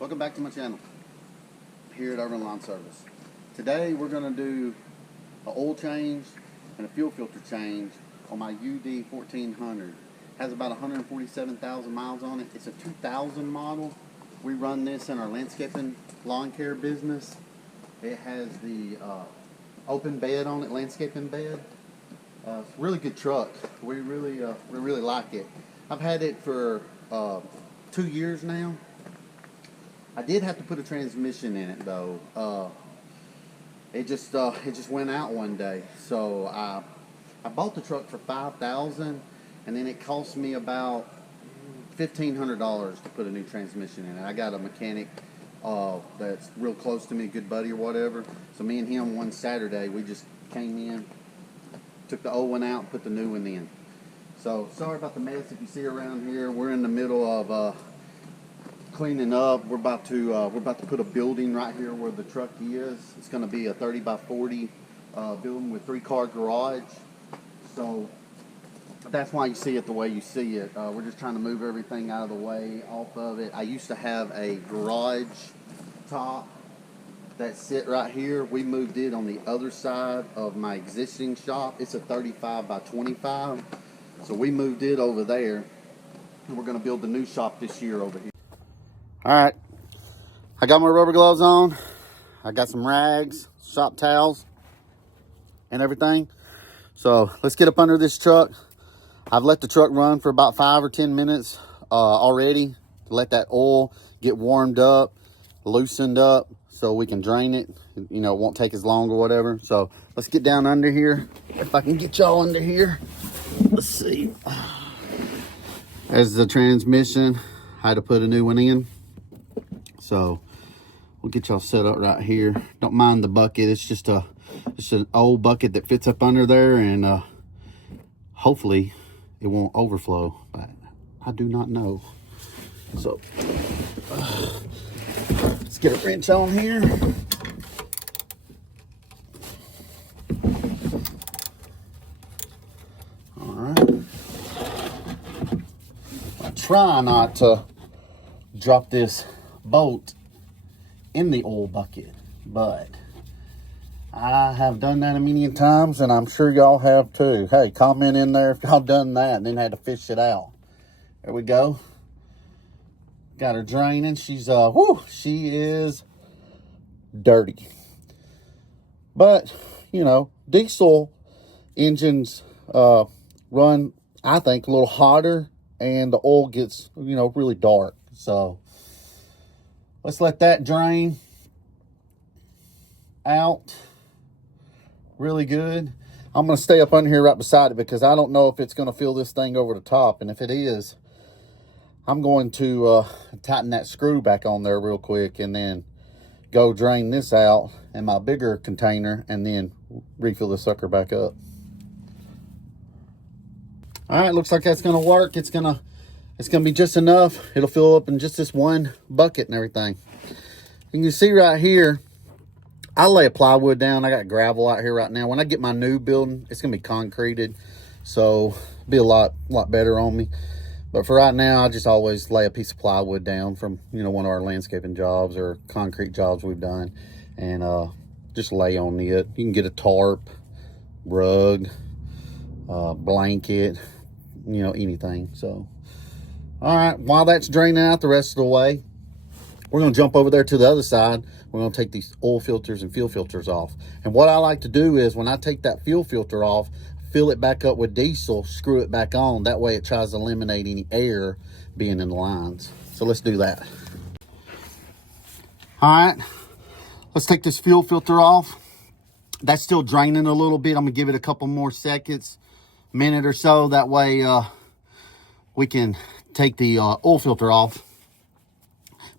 Welcome back to my channel here at Urban Lawn Service. Today we're going to do an oil change and a fuel filter change on my UD 1400. It has about 147,000 miles on it. It's a 2000 model. We run this in our landscaping lawn care business. It has the open bed on it, landscaping bed. It's a really good truck. We really like it. I've had it for 2 years now. I did have to put a transmission in it though. It just went out one day. So I bought the truck for $5,000, and then it cost me about $1,500 to put a new transmission in it. I got a mechanic that's real close to me, a good buddy or whatever. So me and him one Saturday, we just came in, took the old one out, and put the new one in. So sorry about the mess if you see around here. We're in the middle of cleaning up. We're about to put a building right here where the truck is. It's going to be a 30 by 40 building with 3-car garage. So that's why you see it the way you see it. We're just trying to move everything out of the way, off of it. I used to have a garage top that sit right here. We moved it on the other side of my existing shop. It's a 35 by 25. So we moved it over there, and we're going to build the new shop this year over here. All right, I got my rubber gloves on. I got some rags, shop towels, and everything. So let's get up under this truck. I've let the truck run for about 5 or 10 minutes already to let that oil get warmed up, loosened up, so we can drain it. You know, it won't take as long or whatever. So let's get down under here. If I can get y'all under here. Let's see. There's the transmission. I had to put a new one in. So we'll get y'all set up right here. Don't mind the bucket. It's just an old bucket that fits up under there, and hopefully it won't overflow, but I do not know. So let's get a wrench on here. All right. I try not to drop this bolt in the oil bucket, but I have done that a million times, and I'm sure y'all have too. Hey, comment in there if y'all done that and then had to fish it out. There we go. Got her draining. She's she is dirty. But you know, diesel engines run, I think, a little hotter, and the oil gets, you know, really dark. So let's let that drain out really good. I'm going to stay up under here right beside it because I don't know if it's going to fill this thing over the top. And if it is, I'm going to tighten that screw back on there real quick and then go drain this out in my bigger container and then refill the sucker back up. All right, looks like that's going to work. It's going to be just enough. It'll fill up in just this one bucket and everything. You can see right here, I lay a plywood down. I got gravel out here right now. When I get my new building, it's going to be concreted. So it'll be a lot better on me. But for right now, I just always lay a piece of plywood down from, you know, one of our landscaping jobs or concrete jobs we've done. And just lay on it. You can get a tarp, rug, blanket, you know, anything. So all right, while that's draining out the rest of the way, we're going to jump over there to the other side. We're going to take these oil filters and fuel filters off. And what I like to do is when I take that fuel filter off, fill it back up with diesel, screw it back on. That way it tries to eliminate any air being in the lines. So let's do that. All right, let's take this fuel filter off. That's still draining a little bit. I'm going to give it a couple more seconds, minute or so. That way we can take the oil filter off,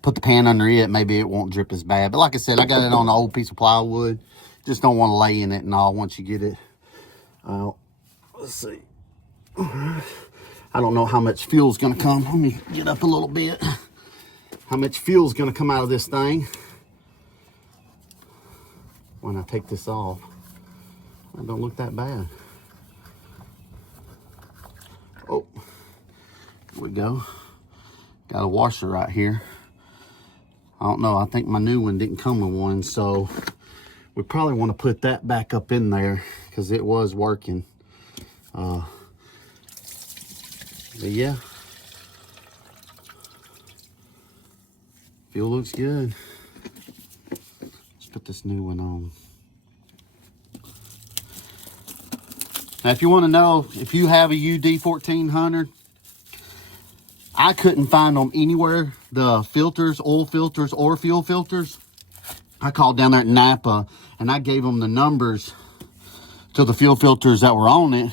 put the pan under it. Maybe it won't drip as bad. But like I said, I got it on an old piece of plywood. Just don't want to lay in it and all once you get it out. Let's see. I don't know how much fuel's going to come. Let me get up a little bit. How much fuel's going to come out of this thing when I take this off. It don't look that bad. Oh. Here we go. Got a washer right here. I don't know. I think my new one didn't come with one, so we probably want to put that back up in there because it was working. But yeah, fuel looks good. Let's put this new one on. Now, if you want to know, if you have a UD 1400, I couldn't find them anywhere. The filters, oil filters, or fuel filters. I called down there at Napa, and I gave them the numbers to the fuel filters that were on it.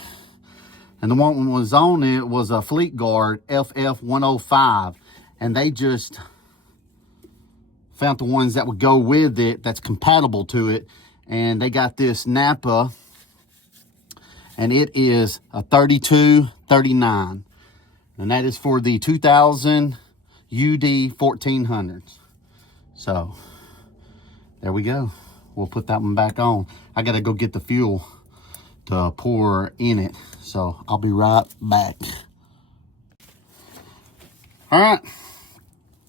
And the one that was on it was a Fleet Guard FF105. And they just found the ones that would go with it, that's compatible to it. And they got this Napa, and it is a 3239. And that is for the 2000 UD 1400s. So, there we go. We'll put that one back on. I gotta go get the fuel to pour in it. So, I'll be right back. All right.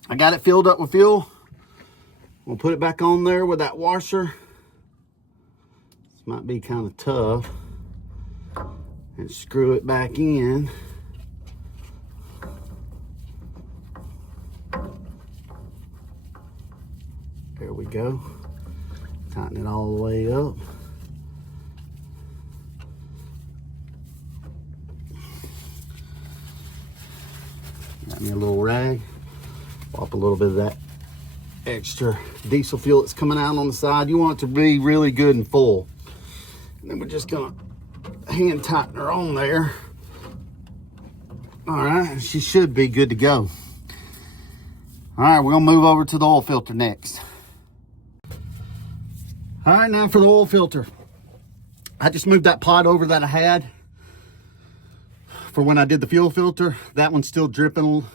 I got it filled up with fuel. We'll put it back on there with that washer. This might be kind of tough. And screw it back in. There we go. Tighten it all the way up. Got me a little rag. Wipe a little bit of that extra diesel fuel that's coming out on the side. You want it to be really good and full. And then we're just gonna hand tighten her on there. All right, she should be good to go. All right, we're gonna move over to the oil filter next. All right, now for the oil filter. I just moved that pot over that I had for when I did the fuel filter. That one's still dripping.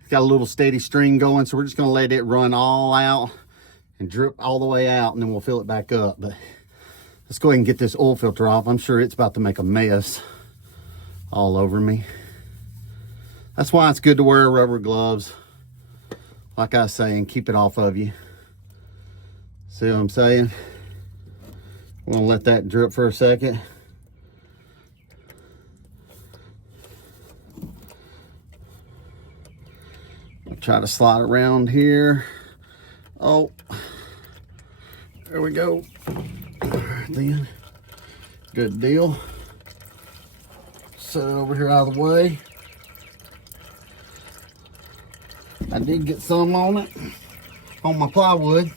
It's got a little steady stream going, so we're just gonna let it run all out and drip all the way out, and then we'll fill it back up. But let's go ahead and get this oil filter off. I'm sure it's about to make a mess all over me. That's why it's good to wear rubber gloves. Like I was saying, keep it off of you. See what I'm saying? I'm gonna let that drip for a second. I'll try to slide around here. Oh, there we go. All right, then. Good deal. Set it over here out of the way. I did get some on it, on my plywood.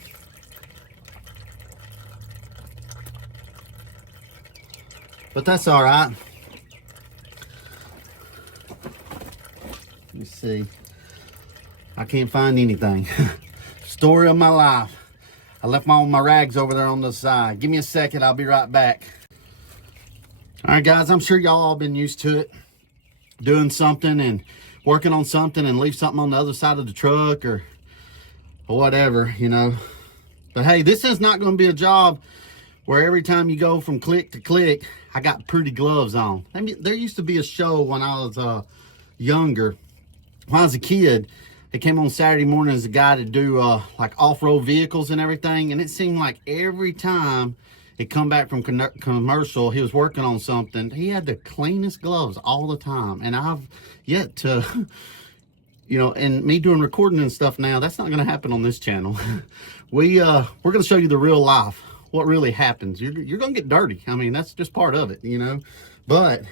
But that's all right. Let me see. I can't find anything. Story of my life. I left all my rags over there on the side. Give me a second, I'll be right back. All right, guys, I'm sure y'all all been used to it. Doing something and working on something and leave something on the other side of the truck or whatever, you know. But hey, this is not going to be a job where every time you go from click to click, I got pretty gloves on. I mean, there used to be a show when I was younger. When I was a kid, it came on Saturday morning as a guy to do like off-road vehicles and everything. And it seemed like every time it come back from commercial, he was working on something. He had the cleanest gloves all the time. And I've yet to, you know, and me doing recording and stuff now, that's not going to happen on this channel. We're going to show you the real life. What really happens. You're going to get dirty. I mean, that's just part of it, you know. But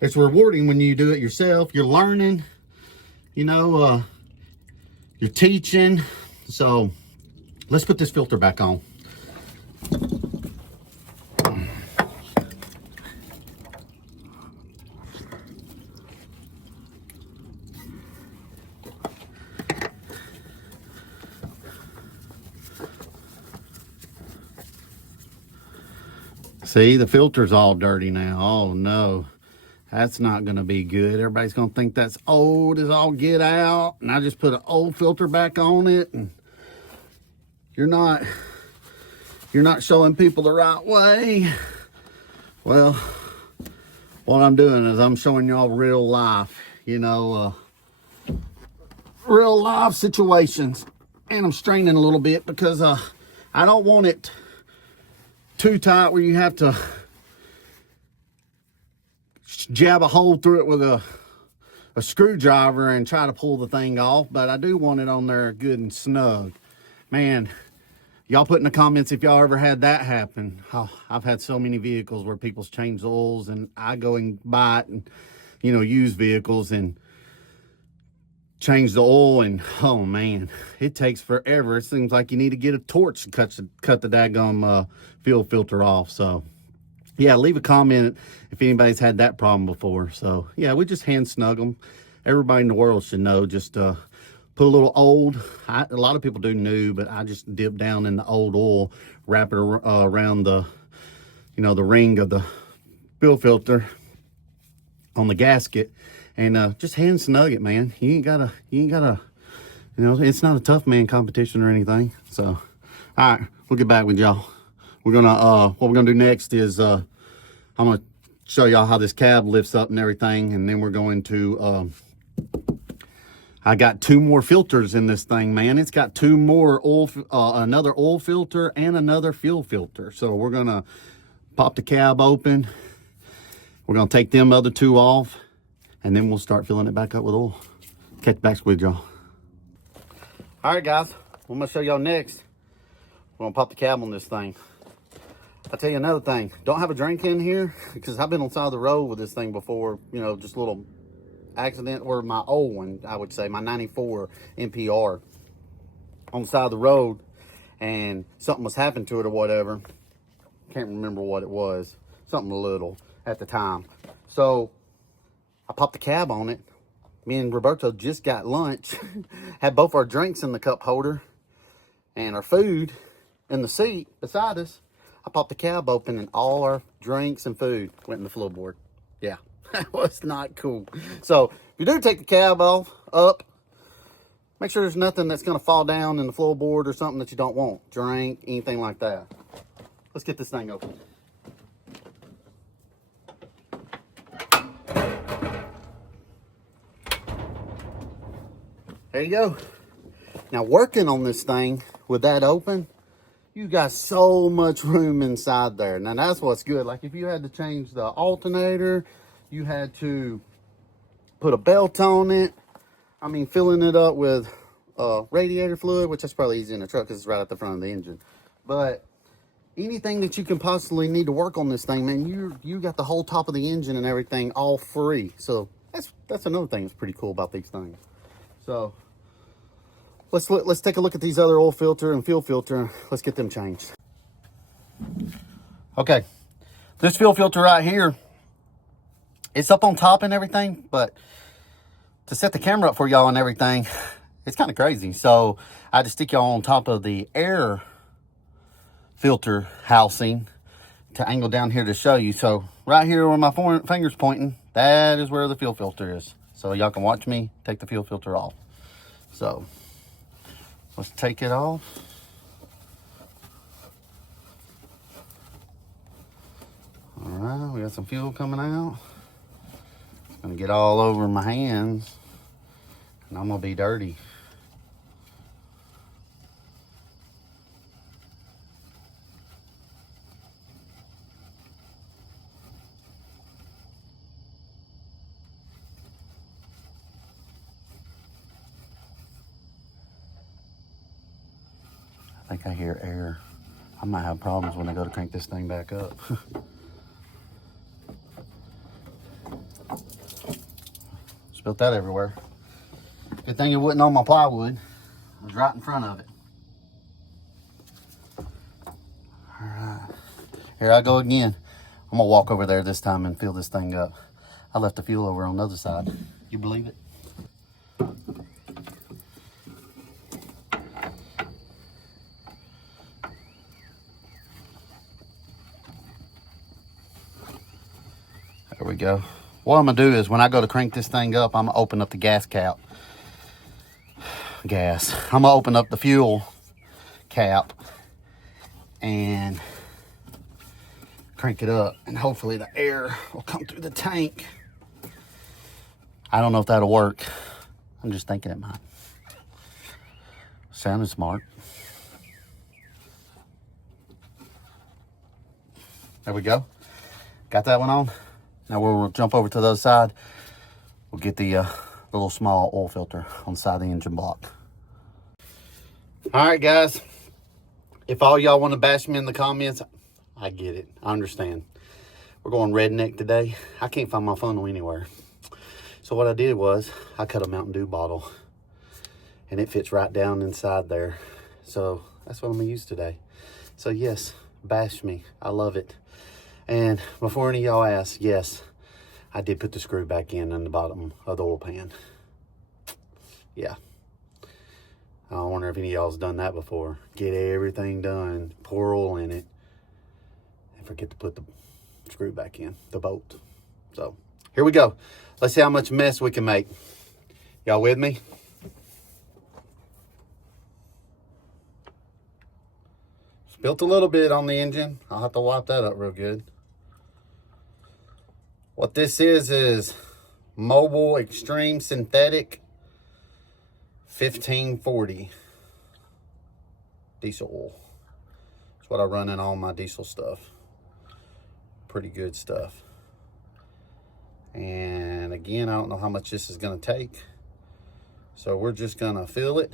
it's rewarding when you do it yourself. You're learning, you know, you're teaching. So let's put this filter back on. See, the filter's all dirty now. Oh no, that's not gonna be good. Everybody's gonna think that's old as all get out. And I just put an old filter back on it, and you're not showing people the right way. Well, what I'm doing is I'm showing y'all real life, you know, real life situations. And I'm straining a little bit because I don't want it too tight where you have to jab a hole through it with a screwdriver and try to pull the thing off. But I do want it on there good and snug. Man, y'all put in the comments if y'all ever had that happen. Oh, I've had so many vehicles where people's changed oils, and I go and buy it and, you know, use vehicles and change the oil, and oh man, it takes forever. It seems like you need to get a torch to cut the daggum fuel filter off. So yeah, leave a comment if anybody's had that problem before. So yeah, we just hand snug them. Everybody in the world should know. Just put a little old. A lot of people do new, but I just dip down in the old oil, wrap it around the, you know, the ring of the fuel filter on the gasket, and just hand snug it, man. You ain't gotta, you know, it's not a tough man competition or anything. So, all right, we'll get back with y'all. We're gonna, what we're gonna do next is, I'm gonna show y'all how this cab lifts up and everything, and then we're going to, I got 2 more filters in this thing, man. It's got 2 more oil, another oil filter and another fuel filter. So we're gonna pop the cab open. We're gonna take them other 2 off, and then we'll start filling it back up with oil. Catch back with y'all. All right, guys, what I'm gonna show y'all next. We're gonna pop the cab on this thing. I'll tell you another thing. Don't have a drink in here, because I've been on the side of the road with this thing before, you know, just a little accident, or my old one, I would say, my 94 NPR, on the side of the road, and something was happening to it or whatever. Can't remember what it was. Something little at the time. So I popped the cab on it. Me and Roberto just got lunch, had both our drinks in the cup holder and our food in the seat beside us. I popped the cab open, and all our drinks and food went in the floorboard. Yeah, that was not cool. So if you do take the cab up, make sure there's nothing that's gonna fall down in the floorboard or something that you don't want. Drink, anything like that. Let's get this thing open. There you go. Now, working on this thing with that open, you got so much room inside there. Now, that's what's good. Like, if you had to change the alternator, you had to put a belt on it. I mean, filling it up with radiator fluid, which is probably easy in the truck because it's right at the front of the engine. But anything that you can possibly need to work on this thing, man, you got the whole top of the engine and everything all free. So that's another thing that's pretty cool about these things. So let's take a look at these other oil filter and fuel filter. Let's get them changed. Okay, this fuel filter right here, it's up on top and everything, but to set the camera up for y'all and everything, it's kind of crazy. So I had to stick y'all on top of the air filter housing to angle down here to show you. So right here where my finger's pointing, that is where the fuel filter is. So y'all can watch me take the fuel filter off. So let's take it off. All right, we got some fuel coming out. It's gonna get all over my hands, and I'm gonna be dirty. I think I hear air. I might have problems when I go to crank this thing back up. Spilt that everywhere. Good thing it wasn't on my plywood. It was right in front of it. All right, here I go again. I'm gonna walk over there this time and fill this thing up. I left the fuel over on the other side. You believe it? There we go. What I'm gonna do is when I go to crank this thing up, I'm gonna open up the gas cap. I'm gonna open up the fuel cap and crank it up, and hopefully the air will come through the tank. I don't know if that'll work. I'm just thinking it might. Sounded smart. There we go. Got that one on. Now we'll jump over to the other side. We'll get the little small oil filter on the side of the engine block. All right, guys. If all y'all want to bash me in the comments, I get it. I understand. We're going redneck today. I can't find my funnel anywhere. So what I did was I cut a Mountain Dew bottle, and it fits right down inside there. So that's what I'm gonna use today. So yes, bash me. I love it. And before any of y'all ask, yes, I did put the screw back in the bottom of the oil pan. Yeah. I wonder if any of y'all's done that before. Get everything done, pour oil in it, and forget to put the screw back in, the bolt. So here we go. Let's see how much mess we can make. Y'all with me? Spilt a little bit on the engine. I'll have to wipe that up real good. What this is Mobile Extreme Synthetic 1540 diesel oil. That's what I run in all my diesel stuff. Pretty good stuff. And again, I don't know how much this is going to take. So we're just going to fill it.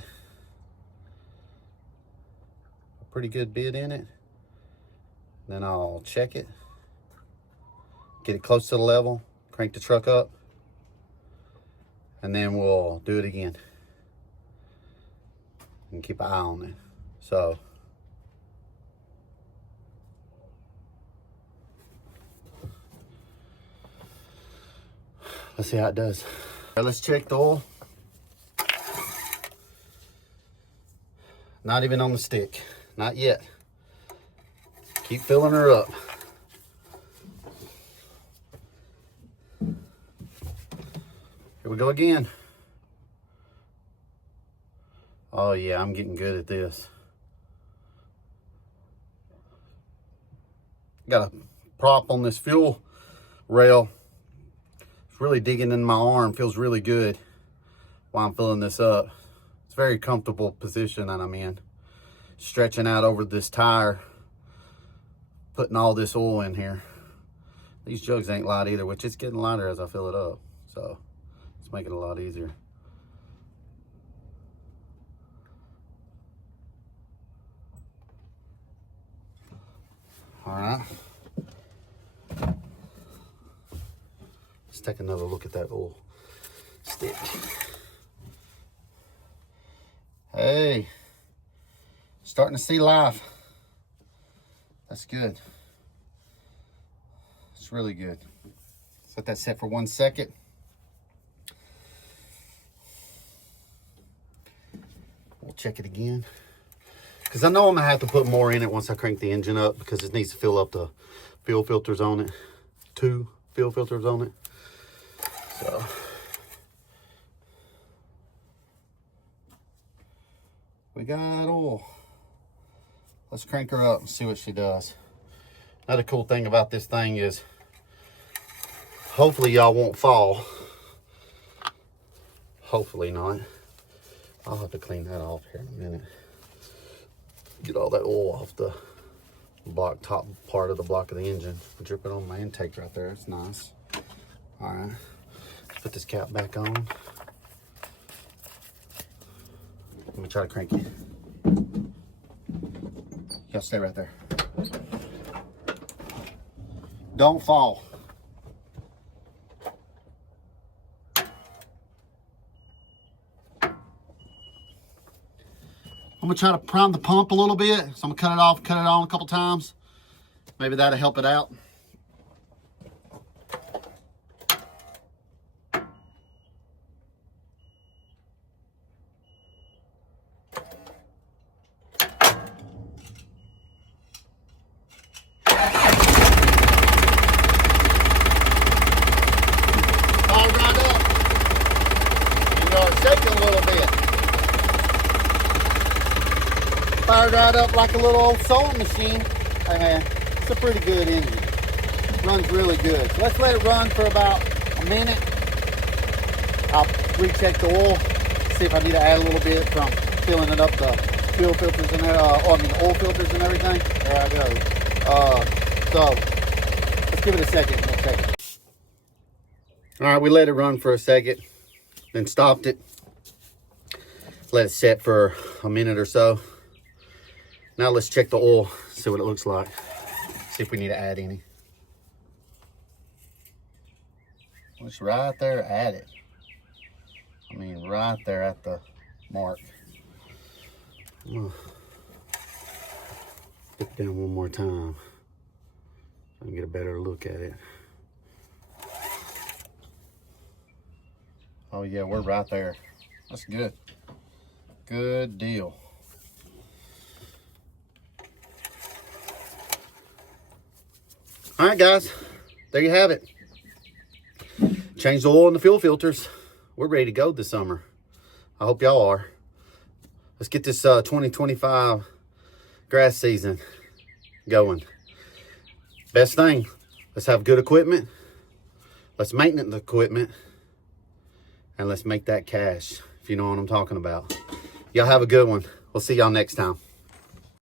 A pretty good bit in it. Then I'll check it. Get it close to the level, crank the truck up, and then we'll do it again. And keep an eye on it. So, let's see how it does. All right, let's check the oil. Not even on the stick, not yet. Keep filling her up. Here we go again. Oh yeah, I'm getting good at this. Got a prop on this fuel rail. It's really digging in my arm. Feels really good while I'm filling this up. It's a very comfortable position that I'm in. Stretching out over this tire. Putting all this oil in here. These jugs ain't light either, which it's getting lighter as I fill it up. So it's making it a lot easier. All right. Let's take another look at that oil stick. Hey, starting to see life. That's good. It's really good. Let's let that set for 1 second. We'll check it again. Because I know I'm going to have to put more in it once I crank the engine up, because it needs to fill up the fuel filters on it. 2 fuel filters on it. So we got oil. Let's crank her up and see what she does. Another cool thing about this thing is hopefully y'all won't fall. Hopefully not. I'll have to clean that off here in a minute. Get all that oil off the block, top part of the block of the engine. Drip it on my intake right there. It's nice. All right. Let's put this cap back on. Let me try to crank it. Y'all stay right there. Don't fall. I'm gonna try to prime the pump a little bit. So I'm gonna cut it off, cut it on a couple times. Maybe that'll help it out. All right up. You are shaking a little bit. Fired right up like a little old sewing machine. Hey man, it's a pretty good engine. Runs really good. So let's let it run for about a minute. I'll recheck the oil, see if I need to add a little bit from filling it up, the fuel filters and there, the oil filters and everything. There I go. So let's give it a second and we'll check it. All right, we let it run for a second, then stopped it. Let it set for a minute or so. Now let's check the oil, see what it looks like. See if we need to add any. It's right there at it. I mean, right there at the mark. I'm gonna dip it down one more time so I can get a better look at it. Oh yeah, we're right there. That's good. Good deal. All right, guys, there you have it. Change the oil in the fuel filters. We're ready to go this summer. I hope y'all are. Let's get this 2025 grass season going. Best thing, let's have good equipment. Let's maintain the equipment. And let's make that cash, if you know what I'm talking about. Y'all have a good one. We'll see y'all next time.